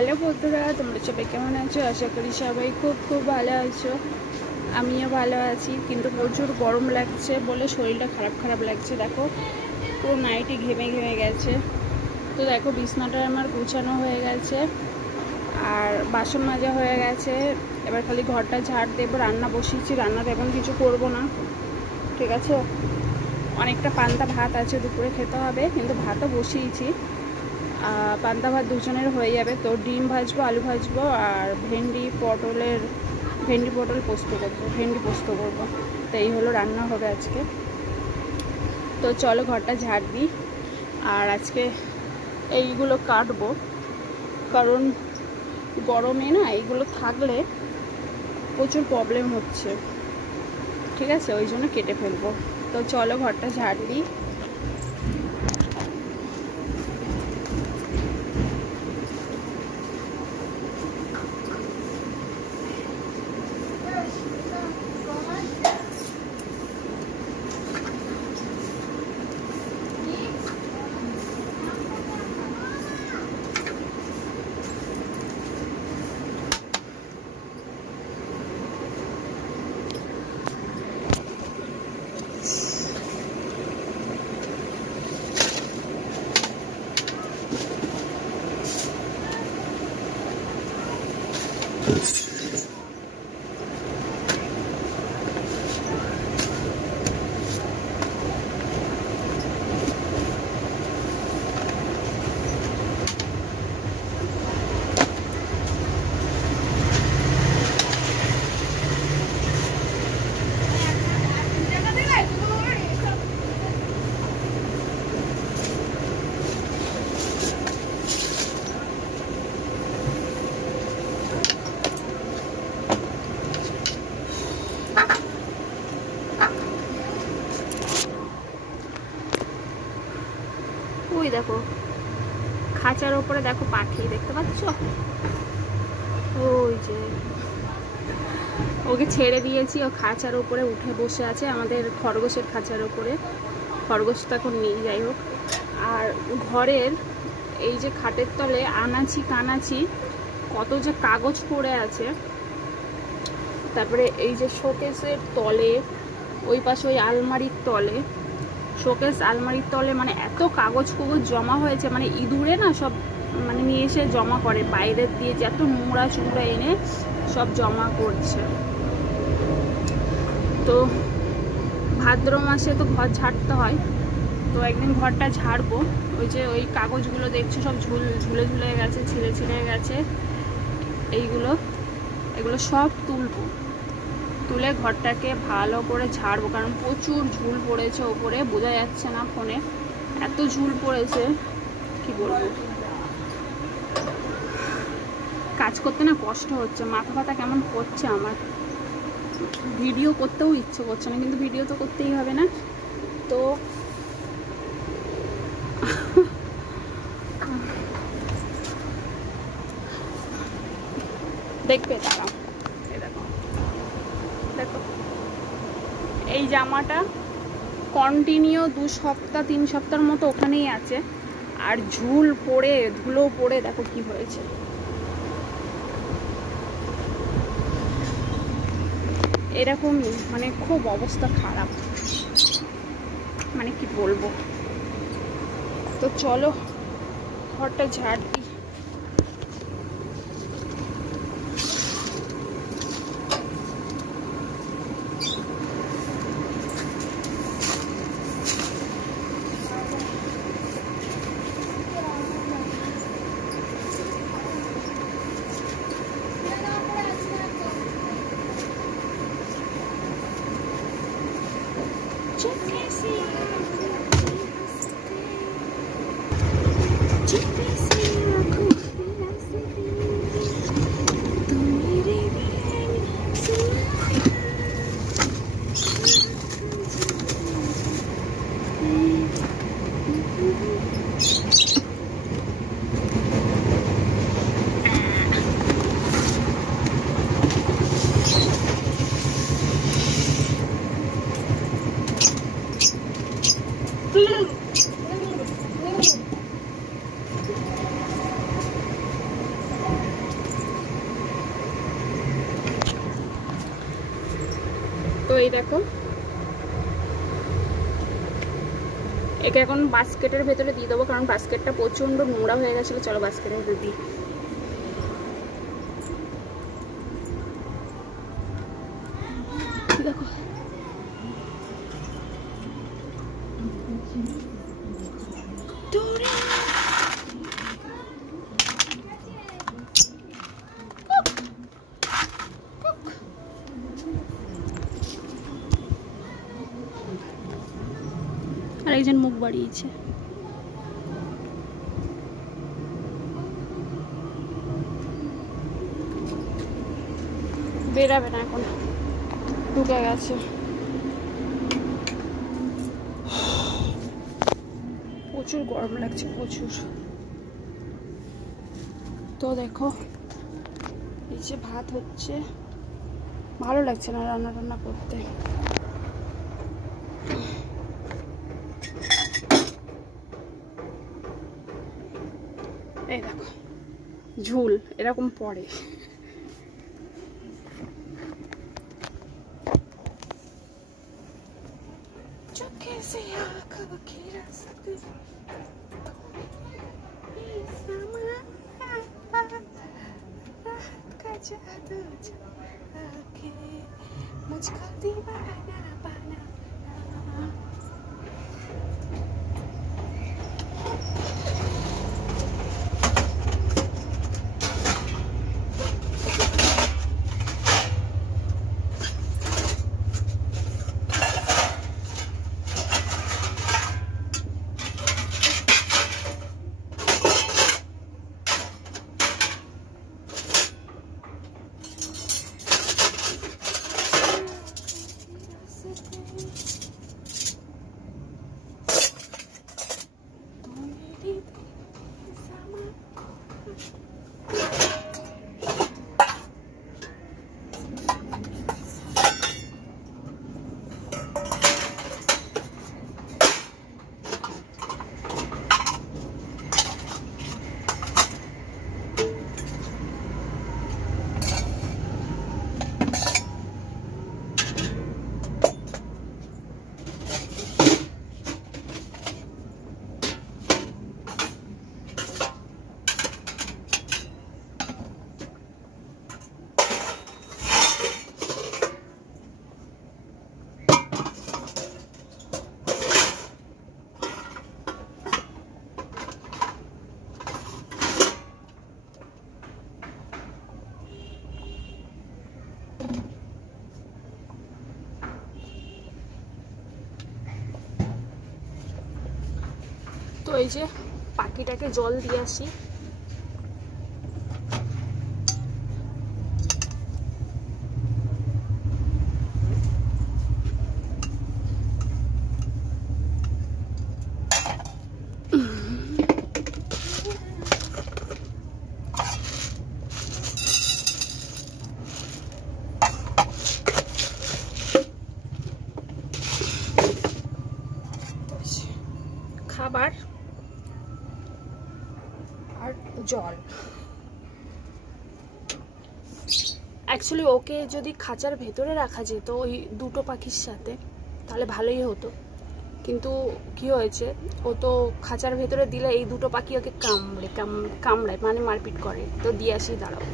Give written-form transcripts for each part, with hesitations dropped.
Hello বন্ধুরা, তোমরা সবাই কেমন আছো? আশা করি সবাই খুব খুব ভালো আছো। আমিও ভালো আছি, কিন্তু প্রচুর গরম লাগছে বলে শরীরটা খারাপ খারাপ লাগছে। দেখো পুরো নাইটি ঘেমে ঘেমে গেছে। তো দেখো বিছনাটা আমার গুছানো হয়ে গেছে আর বাসন মাজা হয়ে গেছে। এবার খালি ঘরটা ঝাড় দেবো। রান্না বসিয়েছি, রান্না তেমন কিছু করব না, ঠিক আছে। অনেকটা পান্তা ভাত আছে, দুপুরে খেতে হবে, কিন্তু ভাতও বসিয়েছি। পান্তা ভাত দুজনের হয়ে যাবে। তো ডিম ভাজবো, আলু ভাজবো আর ভেন্ডি পটল পোস্ত করবো, ভেন্ডি পোস্ত করবো। তো এই হলো রান্না হবে আজকে। তো চলো ঘরটা ঝাড় দিই। আর আজকে এইগুলো কাটবো, কারণ গরমে না এইগুলো থাকলে প্রচুর প্রবলেম হচ্ছে, ঠিক আছে, ওই জন্য কেটে ফেলবো। তো চলো ঘরটা ঝাড় দিই। ওই দেখো খাঁচার ওপরে দেখো পাখি, দেখতে পাচ্ছ? ওই যে ওকে ছেড়ে দিয়েছি, ও খাঁচার উপরে উঠে বসে আছে, আমাদের খরগোশের খাঁচার উপরে। খরগোশ তো এখন নেই, যাই হোক। আর ঘরের এই যে খাটের তলে আনাচি কানাচি কত যে কাগজ পড়ে আছে। তারপরে এই যে শোকেসের তলে, ওই পাশে ওই আলমারির তলে, শোকেস আলমারির তলে মানে এত কাগজ জমা হয়েছে। মানে ইঁদুরে না সব মানে নিয়ে এসে জমা করে, বাইরের দিয়ে যে এত নোংরা চুংড়া এনে সব জমা করছে। তো ভাদ্র মাসে তো ঘর ঝাড়তে হয়, তো একদিন ঘরটা ঝাড়বো। ওই যে ওই কাগজগুলো দেখছো সব ঝুলে ঝুলে গেছে, ছিঁড়ে গেছে, এগুলো সব তুলে ঘরটাকে ভালো করে ঝাড়বো। কারণ প্রচুর ঝুল পড়েছে ওপরে, বোঝা যাচ্ছে না ফোনে, এত ঝুল পড়েছে কি বলবো। কাজ করতে না কষ্ট হচ্ছে, মাথা ব্যথা কেমন করছে আমার। ভিডিও করতেও ইচ্ছে করছে না, কিন্তু ভিডিও তো করতেই হবে না। তো দেখবে, দাঁড়াও, দেখো এই জামাটা কন্টিনিউ 2 সপ্তাহ 3 সপ্তাহের মতো ওখানেই আছে, আর ধুলো পড়ে দেখো কি হয়েছে। এরকমই মানে খুব অবস্থা খারাপ, মানে কি বলবো। তো চলো ঘরটা ঝাড় দিই। এই দেখো, একে এখন বাস্কেটের ভেতরে দিয়ে দেবো, কারণ বাস্কেটটা প্রচণ্ড নোংরা হয়ে গেছিলো। চলো বাস্কেটের ভেতরে দিই। দেখো আরেকজন মুখ বাড়িয়েছে। বেরাবে না এখন, ঢুকে গেছে। প্রচুর গরম লাগছে, প্রচুর। তো দেখো এই যে ভাত হচ্ছে, ভালো লাগছে না রান্না টান্না করতে। এই দেখো ঝুল এরকম পড়ে। তো এই যে পাখিটাকে জল দিয়ে আসি। খাবার আর জল। অ্যাকচুয়ালি ওকে যদি খাঁচার ভেতরে রাখা যেত ওই দুটো পাখির সাথে তাহলে ভালোই হতো, কিন্তু কি হয়েছে, ও তো খাঁচার ভেতরে দিলে এই দুটো পাখি ওকে কামড়ায় মানে মারপিট করে। তো দিয়ে আসি, দাঁড়াও।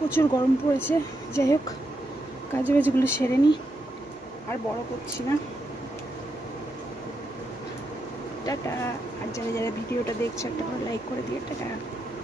প্রচুর গরম পড়েছে। যাই হোক, কাজে বাজগুলো সেরে নিই, আর বড় করছি না। টাটা। আর যারা যারা ভিডিওটা দেখছো একটা করে লাইক করে দিয়ে টাটা।